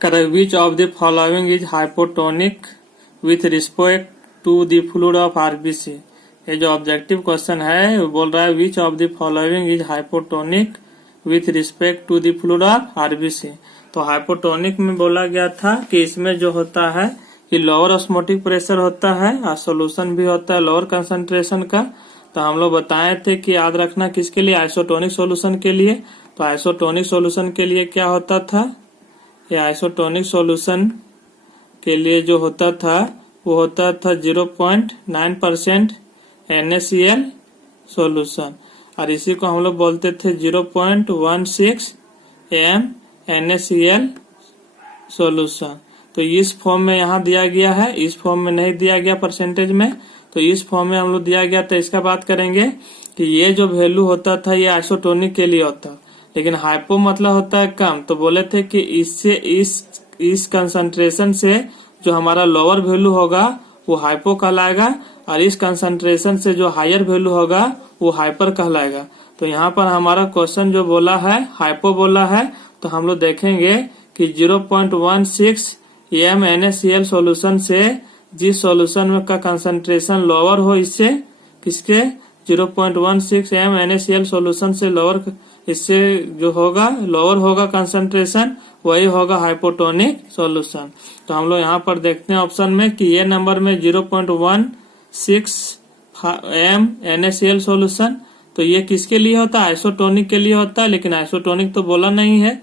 Correct which of the following is hypotonic with respect to the fluid of RBC. ये जो objective question है वो बोल रहा है which of the following is hypotonic with respect to the fluid of RBC. तो hypotonic में बोला गया था कि इसमें जो होता है कि लोअर ऑस्मोटिक प्रेशर होता है और सोल्यूशन भी होता है लोअर कंसंट्रेशन का। तो हम लोग बताए थे कि याद रखना किसके लिए, आइसोटोनिक सॉल्यूशन के लिए। तो आइसोटोनिक सॉल्यूशन के लिए क्या होता था, ये आइसोटोनिक सॉल्यूशन के लिए जो होता था वो होता था 0.9% NaCl सॉल्यूशन, और इसी को हम लोग बोलते थे 0.16 m NaCl सॉल्यूशन। तो इस फॉर्म में यहाँ दिया गया है, इस फॉर्म में नहीं दिया गया परसेंटेज में, तो इस फॉर्म में हम लोग दिया गया। तो इसका बात करेंगे कि ये जो वैल्यू होता था ये आइसोटोनिक के लिए होता, लेकिन हाइपो मतलब होता है कम। तो बोले थे कि इससे इस कंसंट्रेशन से जो हमारा लोअर वैल्यू होगा वो हाइपो कहलाएगा, और इस कंसंट्रेशन से जो हायर वैल्यू होगा वो हाइपर कहलाएगा। तो यहाँ पर हमारा क्वेश्चन जो बोला है हाइपो बोला है, तो हम लोग देखेंगे कि 0.16 m NaCl सॉल्यूशन से जिस सॉल्यूशन में का कंसंट्रेशन लोअर हो, इससे किसके 0.16 m NaCl सॉल्यूशन से लोअर, इससे जो होगा लोअर होगा कंसंट्रेशन, वही होगा हाइपोटोनिक सॉल्यूशन। तो हम लोग यहाँ पर देखते हैं ऑप्शन में कि ये नंबर में 0.16 m NaCl सॉल्यूशन, तो ये किसके लिए होता है, आइसोटोनिक के लिए होता है, लेकिन आइसोटोनिक तो बोला नहीं है।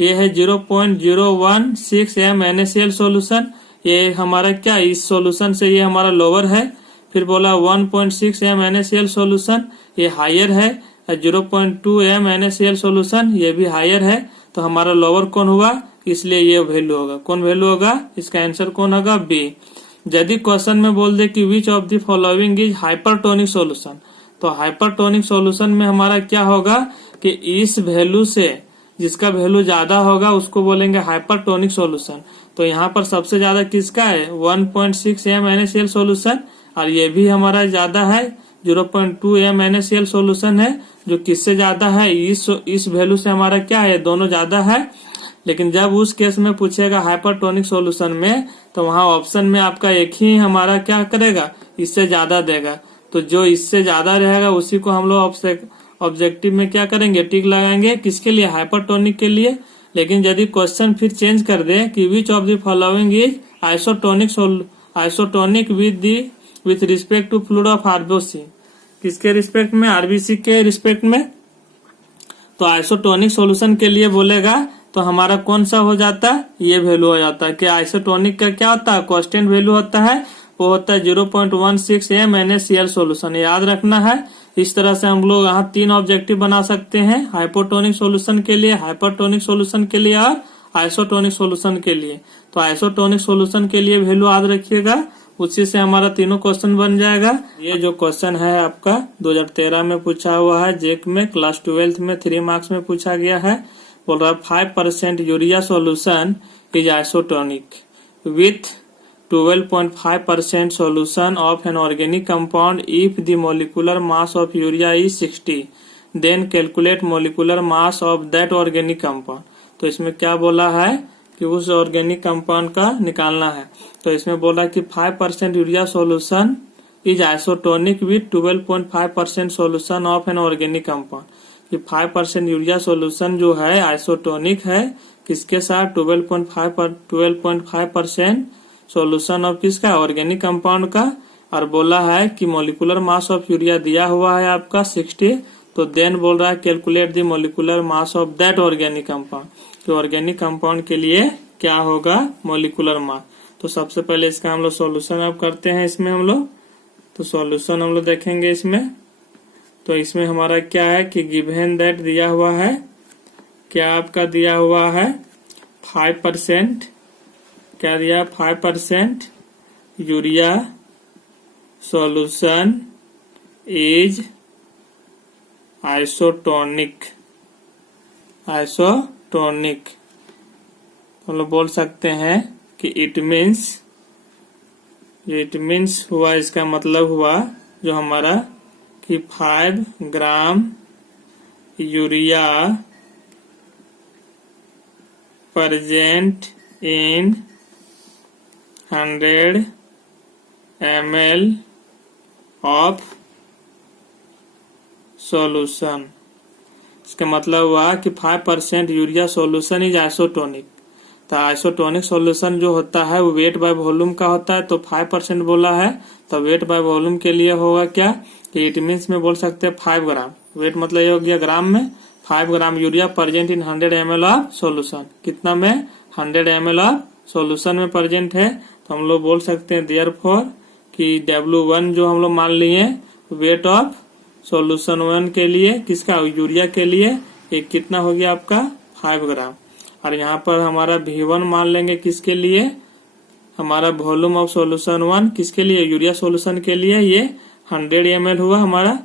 ये है 0.016 m NaCl सॉल्यूशन, ये हमारा क्या इस सॉल्यूशन से ये हमारा लोअर है। फिर बोला 1.6 m NaCl सॉल्यूशन, ये हायर है। 0.2 m NaCl सॉल्यूशन, ये भी हायर है। तो हमारा लोअर कौन हुआ, इसलिए ये वैल्यू होगा, कौन वैल्यू होगा, इसका आंसर कौन होगा, बी। यदि क्वेश्चन में बोल दे कि which of the following is hypertonic solution, तो हाइपरटोनिक सॉल्यूशन में हमारा क्या होगा कि इस वैल्यू से जिसका वैल्यू ज्यादा होगा उसको बोलेंगे हाइपरटोनिक सॉल्यूशन। तो यहाँ पर सबसे ज्यादा किसका है 1.6 m NaCl सॉल्यूशन, और ये भी हमारा ज्यादा है 0.2 m NaCl सॉल्यूशन है, जो किससे ज्यादा है इस वैल्यू से हमारा क्या है, दोनों ज्यादा है। लेकिन जब उस केस में पूछेगा हाइपरटोनिक सॉल्यूशन में, तो वहाँ ऑप्शन में आपका एक ही हमारा क्या करेगा, इससे ज्यादा देगा। तो जो इससे ज्यादा रहेगा उसी को हम लोग ऑब्जेक्टिव में क्या करेंगे, टिक लगाएंगे, किसके लिए, हाइपरटोनिक के लिए। लेकिन यदि क्वेश्चन फिर चेंज कर दे कि which of the following is isotonic with respect to fluid of RBC, किसके रिस्पेक्ट में, आरबीसी के रिस्पेक्ट में, तो आइसोटोनिक सॉल्यूशन के लिए बोलेगा तो हमारा कौन सा हो जाता है, ये वैल्यू हो जाता है कि आइसोटोनिक का क्या होता है, कांस्टेंट वैल्यू होता है, वो होता है 0.16 m NaCl सॉल्यूशन, याद रखना है। इस तरह से हम लोग यहाँ 3 ऑब्जेक्टिव बना सकते हैं, हाइपोटोनिक सॉल्यूशन के लिए, हाइपरटोनिक सॉल्यूशन के लिए और आइसोटोनिक सॉल्यूशन के लिए। तो आइसोटोनिक सॉल्यूशन के लिए वैल्यू याद रखिएगा, उसी से हमारा तीनों क्वेश्चन बन जाएगा। ये जो क्वेश्चन है आपका 2013 में पूछा हुआ है, जेक में क्लास 12 में 3 मार्क्स में पूछा गया है। बोल रहा है 5% urea solution is isotonic with 12.5% solution of an organic compound if the molecular mass of urea is 60, then calculate molecular mass of that organic compound। तो इसमें क्या बोला है कि उस ऑर्गेनिक कंपाउंड का निकालना है। तो इसमें बोला कि 5% urea solution is isotonic with 12.5% solution of an organic compound, कि 5% यूरिया सॉल्यूशन जो है आइसोटोनिक है किसके साथ, 12.5% सॉल्यूशन ऑफ किसका, ऑर्गेनिक कंपाउंड का। और बोला है कि मोलिकुलर मास ऑफ यूरिया दिया हुआ है आपका 60, तो देन बोल रहा है calculate the molecular mass of that organic compound, तो ऑर्गेनिक कंपाउंड के लिए क्या होगा, मोलिकुलर मास। तो सबसे पहले इसका हम लोग सॉल्यूशन अब करते हैं इसमें हम लोग, तो सॉल्यूशन हम लोग देखेंगे इसमें। तो इसमें हमारा क्या है कि गिवन दैट दिया हुआ है, क्या आपका दिया हुआ है 5%, क्या दिया 5% यूरिया सॉल्यूशन इज आइसोटोनिक, हम लोग बोल सकते हैं कि इट मीन्स हुआ, इसका मतलब हुआ जो हमारा कि 5 gram urea present in 100 ml of solution। इसका मतलब हुआ कि 5% यूरिया सॉल्यूशन इज आइसोटोनिक। तो आइसोटोनिक सॉल्यूशन जो होता है वो वेट बाय वॉल्यूम का होता है, तो 5% बोला है तो वेट बाय वॉल्यूम के लिए होगा क्या कि इट मीन्स में बोल सकते हैं 5 ग्राम। वेट मतलब ये हो गया ग्राम में, 5 gram urea present in 100 ml of solution. कितना में 100 ml ऑफ सॉल्यूशन में प्रेजेंट है, तो हम लोग बोल सकते हैं देयरफॉर कि W1 जो हम लोग मान लिए वेट ऑफ सॉल्यूशन 1 के लिए, किसका यूरिया के लिए, ये कितना हो गया आपका 5 ग्राम। और यहाँ पर हमारा V1 मान लेंगे किसके लिए, हमारा वॉल्यूम ऑफ सॉल्यूशन 1 किसके लिए, यूरिया सॉल्यूशन के लिए, ये 100 ml हुआ हमारा।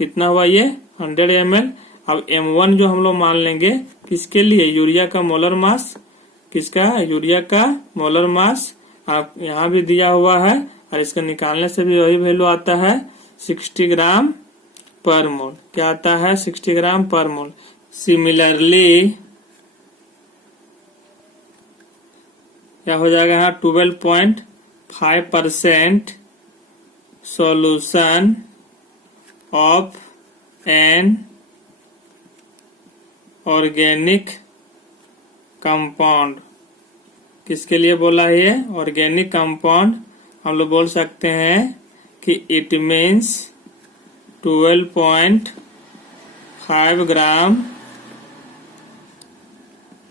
कितना हुआ ये 100 ml। अब M1 जो हम लोग मान लेंगे किसके लिए, यूरिया का मोलर मास, किसका यूरिया का मोलर मास आप यहाँ भी दिया हुआ है, और इसका निकालने से भी वही वैल्यू आता है 60 ग्राम पर मोल। क्या आता है 60 ग्राम पर मोल। सिमिलरली क्या हो जाएगा यहाँ 12.5% solution of an organic compound. किसके लिए बोला है ये ऑर्गेनिक कंपाउंड, हम लोग बोल सकते हैं कि it means 12.5 gram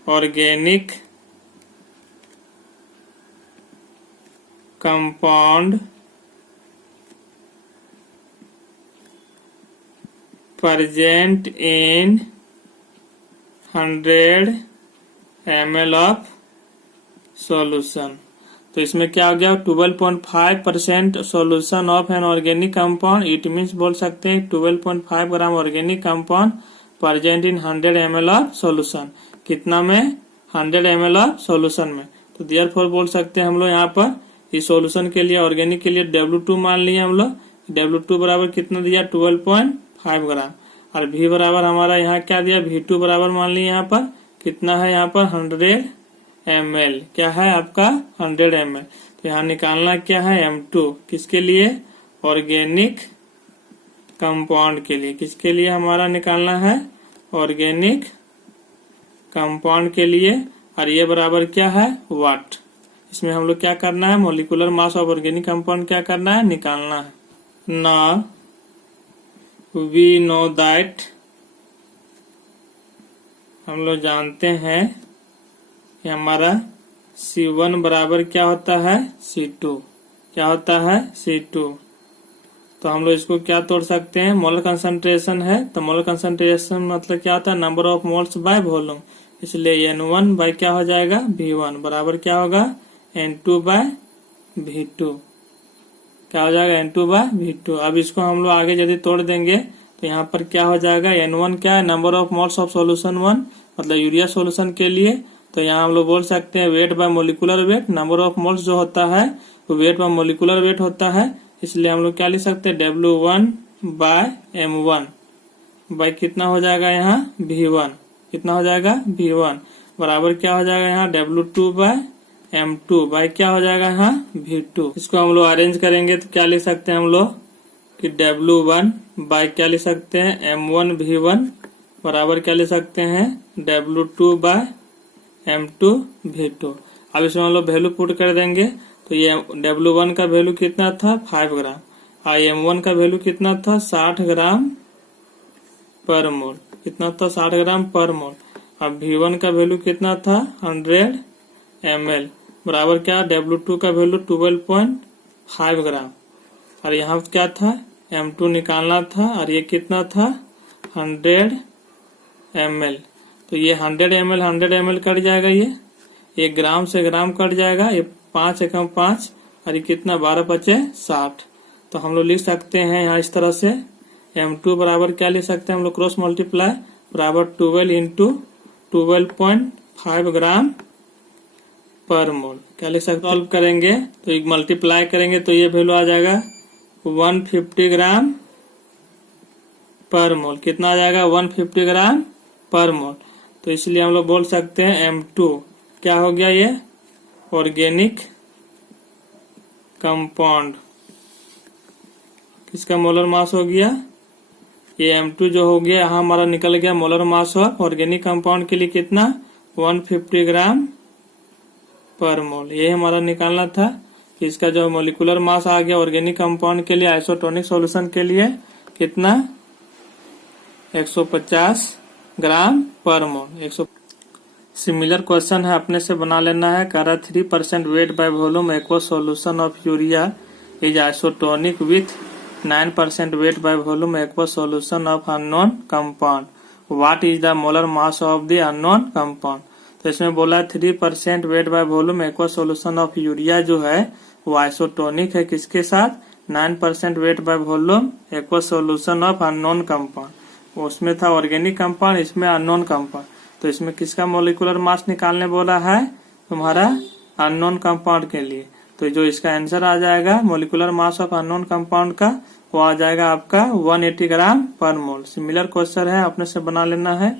organic compound present in 100 ml of solution. तो इसमें क्या हो गया 12.5% solution of an organic compound, it means बोल सकते हैं 12.5 gram organic compound present in 100 ml of solution. कितना में 100 ml ऑफ सॉल्यूशन में। तो देयरफॉर बोल सकते हैं हम लोग यहाँ पर इस सॉल्यूशन के लिए ऑर्गेनिक के लिए W2 मान लिए हम लोग। W2 बराबर कितना दिया 12.5 ग्राम, और V बराबर हमारा यहाँ क्या दिया V2 बराबर मान लिए यहाँ पर कितना है, यहाँ पर 100 ml। क्या है आपका 100 ml। तो यहाँ निकालना क्या है M2 किसके लिए, ऑर्गेनिक कंपाउंड के लिए। किसके लिए हमारा निकालना है, ऑर्गेनिक कंपाउंड के लिए। और ये बराबर क्या है वाट। इसमें हम लोग क्या करना है molecular mass of organic compound क्या करना है निकालना है। नाउ वी नो दैट, हम लोग जानते हैं कि हमारा C1 बराबर क्या होता है C2। क्या होता है C2। तो हम लोग इसको क्या तोड़ सकते हैं, मोलर कंसंट्रेशन है, तो मोलर कंसंट्रेशन मतलब क्या होता है number of moles by volume. इसलिए N1 बाय क्या हो जाएगा V1 बराबर क्या होगा N2 बाय V2। क्या हो जाएगा N2 बाय V2। अब इसको हम लोग आगे यदि तोड़ देंगे तो यहाँ पर क्या हो जाएगा N1 क्या है number of moles of solution 1 मतलब यूरिया सॉल्यूशन के लिए। तो यहाँ हम लोग बोल सकते हैं weight by molecular weight, number of moles जो होता है वो वेट बाय मोलिकुलर वेट होता है। इसलिए हम लोग क्या लिख सकते हैं W1 बाय M1 बाय कितना हो जाएगा यहाँ V1। कितना हो जाएगा V1 बराबर क्या हो जाएगा यहाँ W2 बाय M2 बाय क्या हो जाएगा यहाँ V2। इसको हम लोग अरेंज करेंगे तो क्या लिख सकते हैं हम लोग कि W1 बाय क्या लिख सकते हैं M1 V1 बराबर क्या लिख सकते हैं W2 बाय M2 V2। अब इसमें हम लोग वैल्यू पुट कर देंगे तो ये W1 का वैल्यू कितना था 5 ग्राम और M1 का वैल्यू कितना था 60 ग्राम पर मोल। कितना था 60 ग्राम पर मोल। अब V1 का वैल्यू कितना था 100 ml बराबर क्या W2 का वैल्यू 12.5 ग्राम और यहाँ क्या था M2 निकालना था और ये कितना था 100 ml। तो ये 100 ml कट जाएगा, ये ग्राम से ग्राम कट जाएगा, ये 5 एकम 5 और ये कितना 12 पचे 60। तो हम लोग लिख सकते हैं यहाँ इस तरह से M2 बराबर क्या लिख सकते हैं हम लोग क्रॉस मल्टीप्लाई बराबर 12 इंटू 12.5 ग्राम पर मोल। क्या लिख सकते सॉल्व करेंगे तो एक मल्टीप्लाई करेंगे तो ये वैल्यू आ जाएगा 150 ग्राम पर मोल। कितना आ जाएगा 150 ग्राम पर मोल। तो इसलिए हम लोग बोल सकते हैं M2 क्या हो गया ये ऑर्गेनिक कंपाउंड, किसका मोलर मास हो गया, ये M2 जो हो गया, यहाँ हमारा निकल गया molar mass of organic compound के लिए कितना 150 ग्राम पर मोल, ये हमारा निकालना था। इसका जो मोलिकुलर मास आ गया ऑर्गेनिक कंपाउंड के लिए आइसोटोनिक सॉल्यूशन के लिए कितना 150 ग्राम पर मोल। 100। सिमिलर क्वेश्चन है, अपने से बना लेना है। कह रहा 3% weight by volume aqueous solution of urea is isotonic with 9% weight by volume aqueous solution of unknown compound, what is the molar mass of the unknown compound. तो इसमें बोला 3% weight by volume aqueous solution of urea जो है वो isotonic है किसके साथ, 9% weight by volume aqueous solution of unknown compound. उसमें था ऑर्गेनिक कंपाउंड, इसमें अननोन कंपाउंड। तो इसमें किसका मोलिकुलर मास निकालने बोला है, तुम्हारा अननोन कंपाउंड के लिए। तो जो इसका आंसर आ जाएगा molecular mass of unknown compound का, वो आ जाएगा आपका 180 ग्राम पर मोल। सिमिलर क्वेश्चन है, अपने से बना लेना है।